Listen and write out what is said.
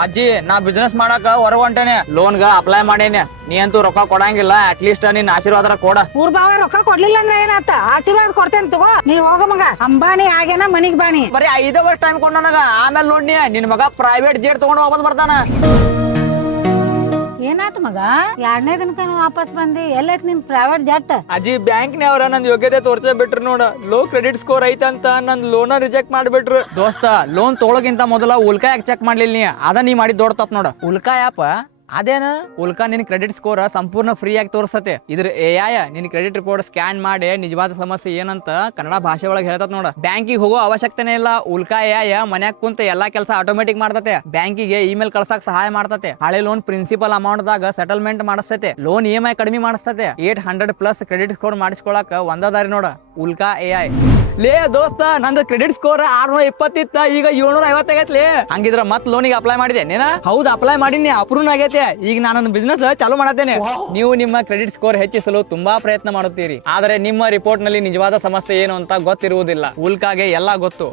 ಅಜ್ಜಿ ನಾ ಬಿಸ್ನೆಸ್ ಮಾಡಾಕ ಹೊರ ಹೊಂಟೇನೆ ಲೋನ್ಗ ಅಪ್ಲೈ ಮಾಡೇನೆ. ನೀ ಅಂತೂ ರೊಕ್ಕ ಕೊಡಂಗಿಲ್ಲ, ಅಟ್ಲೀಸ್ಟ್ ನಿನ್ ಆಶೀರ್ವಾದ ಕೊಡ. ಊರ್ ಬಾವ ರೊಕ್ಕ ಕೊಡ್ಲಿಲ್ಲ ಅಂದ್ರೆ ಏನಾತ? ಆಶೀರ್ವಾದ ಕೊಡ್ತೇನೆ ತಗೋ. ನೀವ್ ಹೋಗ ಮಗ, ಅಂಬಾನಿ ಆಗೇನ ಮನಿಗ್ ಬಾನಿ. ಬರೀ 5 ವರ್ಷ ಟೈಮ್ ಕೊಡ ನನಗ. ಆಮೇಲೆ ನೋಡಿ ನಿನ್ ಮಗ ಪ್ರೈವೇಟ್ ಜೇಟ್ ತಗೊಂಡು ವಾಪಸ್ ಬರ್ತಾನ. ಏನಾತ ಮಗ? 2ನೇ ದಿನಕ್ಕ ವಾಪಸ್ ಬಂದಿ? ಎಲ್ಲೈತ್ ನಿನ್ ಪ್ರೈವೇಟ್ ಜಟ್? ಅಜ್ಜಿ ಬ್ಯಾಂಕ್ನವ್ರ ನನ್ ಯೋಗ್ಯತೆ ತೋರ್ಸೇ ಬಿಟ್ರು ನೋಡ. ಲೋ ಕ್ರೆಡಿಟ್ ಸ್ಕೋರ್ ಐತಂತ ನನ್ ಲೋನ ರಿಜೆಕ್ಟ್ ಮಾಡ್ಬಿಟ್ರು. ದೋಸ್ತ, ಲೋನ್ ತೊಗೊಳಗಿಂತ ಮೊದಲ ಉಲ್ಕಾಯ ಚೆಕ್ ಮಾಡ್ಲಿಲ್ಲ ನೀ. ಅದ ನೀ ಮಾಡಿ ದೊಡ್ಡ ತಪ್ಪ ನೋಡ. ಉಲ್ಕಾಯ ಆಪ್ ಅದೇನ ಉಲ್ಕಾ ನಿನ್ ಕ್ರೆಡಿಟ್ ಸ್ಕೋರ್ ಸಂಪೂರ್ಣ ಫ್ರೀ ಆಗಿ ತೋರಿಸತ್ತೆ. ಇದ್ರ AI ನಿನ್ ಕ್ರೆಡಿಟ್ ರಿಪೋರ್ಟ್ ಸ್ಕ್ಯಾನ್ ಮಾಡಿ ನಿಜವಾದ ಸಮಸ್ಯೆ ಏನಂತ ಕನ್ನಡ ಭಾಷೆ ಒಳಗೆ ಹೇಳ್ತತ್ ನೋಡ. ಬ್ಯಾಂಕಿಗೆ ಹೋಗೋ ಅವಶ್ಯಕತೆನೇ ಇಲ್ಲ. ಉಲ್ಕಾ AI ಮನ್ಯಾಗ ಕುಂತ ಎಲ್ಲಾ ಕೆಲಸ ಆಟೋಮೆಟಿಕ್ ಮಾಡ್ತತೆ. ಬ್ಯಾಂಕಿಗೆ ಇಮೇಲ್ ಕಳ್ಸಕ್ ಸಹಾಯ ಮಾಡ್ತತೆ. ಹಳೆ ಲೋನ್ ಪ್ರಿನ್ಸಿಪಲ್ ಅಮೌಂಟ್ ದಾಗ ಸೆಟಲ್ಮೆಂಟ್ ಮಾಡಿಸ್ತತೆ. ಲೋನ್ EMI ಕಡಿಮೆ ಮಾಡಿಸ್ತತೆ. 800+ ಕ್ರೆಡಿಟ್ ಸ್ಕೋರ್ ಮಾಡಿಸ್ಕೊಳಕ್ ಒಂದ ದಾರಿ ನೋಡ, ಉಲ್ಕಾ AI. ಲೇ ದೋಸ್ತ, ನಂದು ಕ್ರೆಡಿಟ್ ಸ್ಕೋರ್ 620 ಇತ್ತ, ಈಗ 750 ಆಗೈತ್ಲಿ. ಹಂಗಿದ್ರ ಮತ್ ಲೋನಿಗೆ ಅಪ್ಲೈ ಮಾಡಿದೆ ನೀನ? ಹೌದು, ಅಪ್ಲೈ ಮಾಡೀನಿ, ಅಪ್ರೂವ್ ಆಗೈತೆ. ಈಗ ನಾನು ಬಿಸ್ನೆಸ್ ಚಾಲೂ ಮಾಡತ್ತೇನೆ. ನೀವು ನಿಮ್ಮ ಕ್ರೆಡಿಟ್ ಸ್ಕೋರ್ ಹೆಚ್ಚಿಸಲು ತುಂಬಾ ಪ್ರಯತ್ನ ಮಾಡುತ್ತೀರಿ, ಆದರೆ ನಿಮ್ಮ ರಿಪೋರ್ಟ್ ನಲ್ಲಿ ನಿಜವಾದ ಸಮಸ್ಯೆ ಏನು ಅಂತ ಗೊತ್ತಿರುವುದಿಲ್ಲ. ಉಲ್ಕಾಗೆ ಎಲ್ಲಾ ಗೊತ್ತು.